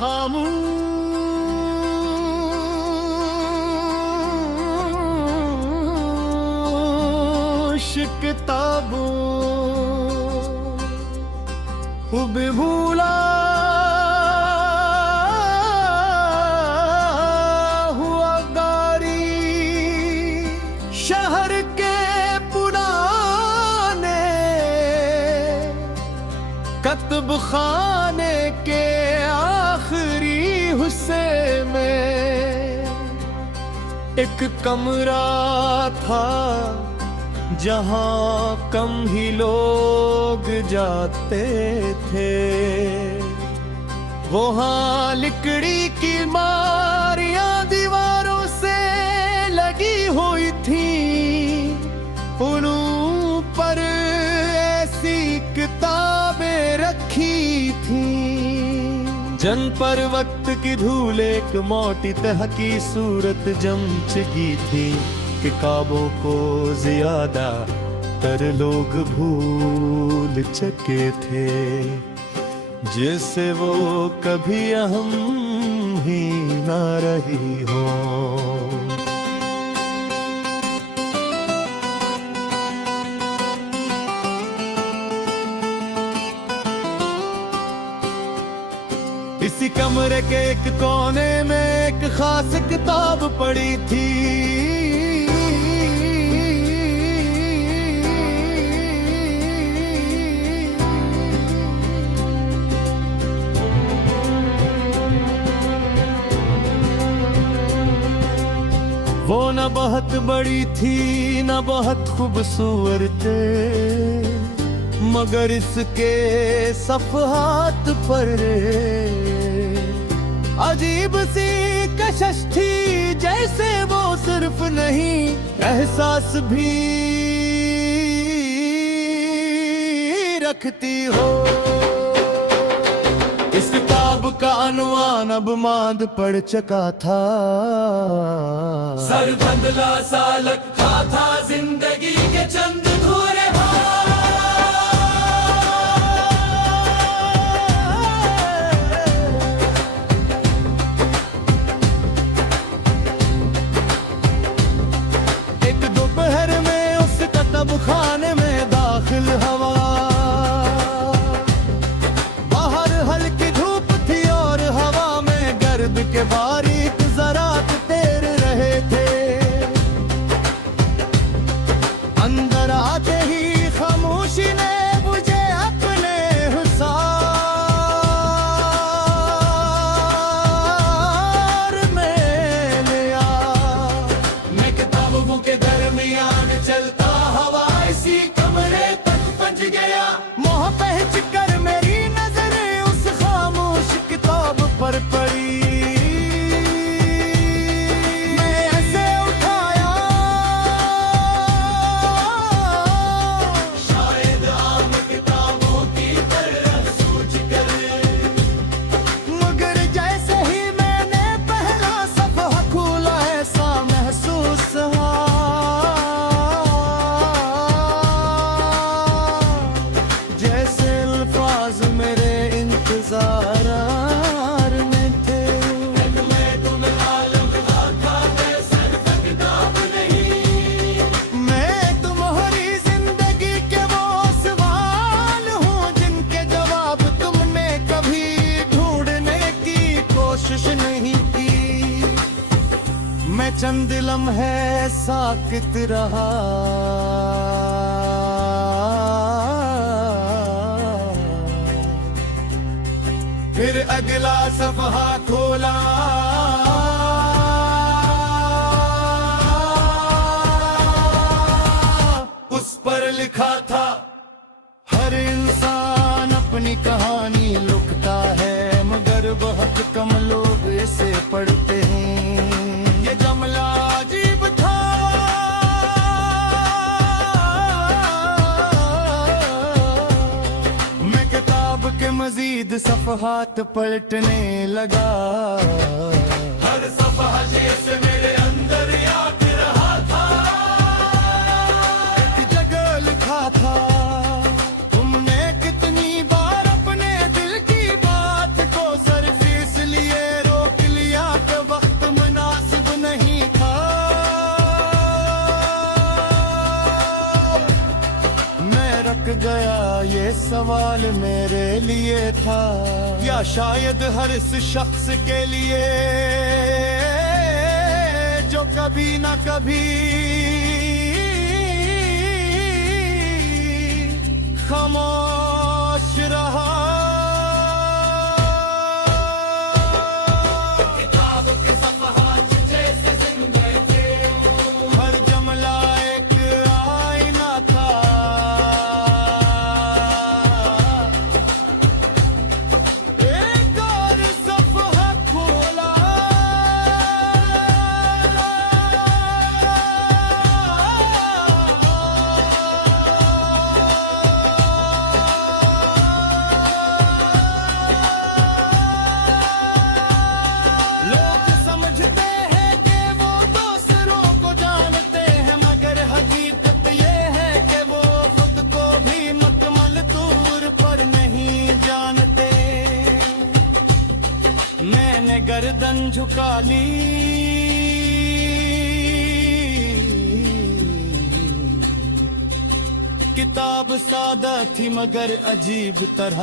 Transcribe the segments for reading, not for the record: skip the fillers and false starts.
खामोश किताबों भी भूला हुआ गारी शहर के पुराने कतब खाने के आखिरी हिस्से में एक कमरा था जहां कम ही लोग जाते थे। वहां लकड़ी की मारियां दीवारों से लगी हुई थी, उन पर ऐसी किताबें रखी थी जन पर वक्त की धूल एक मोटी तह की सूरत जम चुकी थी कि ख्वाबों को ज्यादा तर लोग भूल चुके थे, जिससे वो कभी अहम ही ना रही हो। इसी कमरे के एक कोने में एक खास किताब पड़ी थी। वो न बहुत बड़ी थी न बहुत खूबसूरत, मगर इसके सफ़हात पर अजीब सी कशिश थी, जैसे वो सिर्फ नहीं एहसास भी रखती हो। इस किताब का अनवान अब मांद पड़ चुका था, सर धंधला सा लगता था जिंदगी के चंद धूरे एक दोपहर में उस किताब खाने में दाखिल हवा, बाहर हल्की धूप थी और हवा में गर्द के बारीक ज़रात तैर रहे थे। अंदर आते ही खामोशी ने मुझे अपने हुसार में लिया। मैं किताबों के दरमियान चलता हवा इसी कमरे तक पहुंच गया। मोह पहच कर मेरी नजरें उस खामोश किताब पर पड़ी। मैं चंद लम्हे साकित रहा, फिर अगला सफ़हा खोला। उस पर लिखा था, हर इंसान अपनी कहानी लिखता है, मगर बहुत कम लोग इसे पढ़ते हैं। ये जुमला अजीब था, मैं किताब के मजीद सफ़हात पलटने लगा। हर सफ़हा जैसे मेरे अंदर आग रहा था। एक जगह लिखा था, तुमने कितनी बार अपने दिल की बात को सरफेस गया ये सवाल मेरे लिए था, या शायद हर इस शख्स के लिए जो कभी ना कभी खामोश रहा। किताब के सफ़हात जैसे जिंदे थे, हर जुमला एक आईना था, एक और सफ़हा खोला, लोग समझते हैं कि वो दूसरों को जानते हैं, मगर हकीकत ये है कि वो खुद को भी मुकम्मल तौर पर नहीं जानते। मैंने गर्दन झुका ली, किताब सादा थी मगर अजीब तरह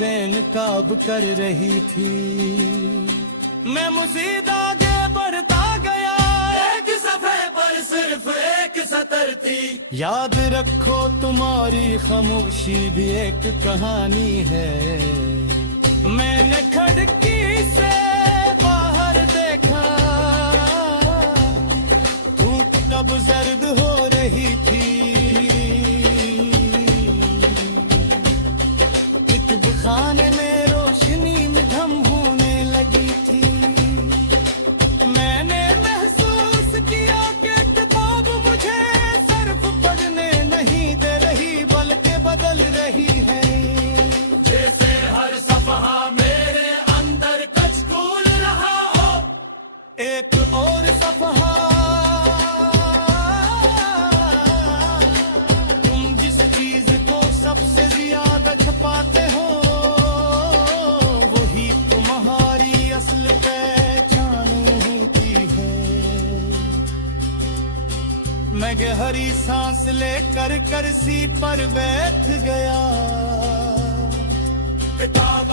बेनकाब कर रही थी। मैं मज़ीद आगे बढ़ता गया, एक सफ़े पर सिर्फ एक सतर थी। याद रखो तुम्हारी खामोशी भी एक कहानी है। मैंने खिड़की से बाहर देखा, धूप तब जर्द हो रही थी, कुतुब खाने में रोशनी में धम होने लगी थी। मैंने महसूस किया कि किताब मुझे सिर्फ पढ़ने नहीं दे रही बल्कि बदल रही है। जैसे हर सफ़हा मेरे अंदर कुछ खोल रहा हो, एक और सफ़हा, तुम जिस चीज को सबसे ज्यादा छुपाते हो वही तुम्हारी असल पहचान होती है। मैं गहरी सांस लेकर कुर्सी पर बैठ गया, किताब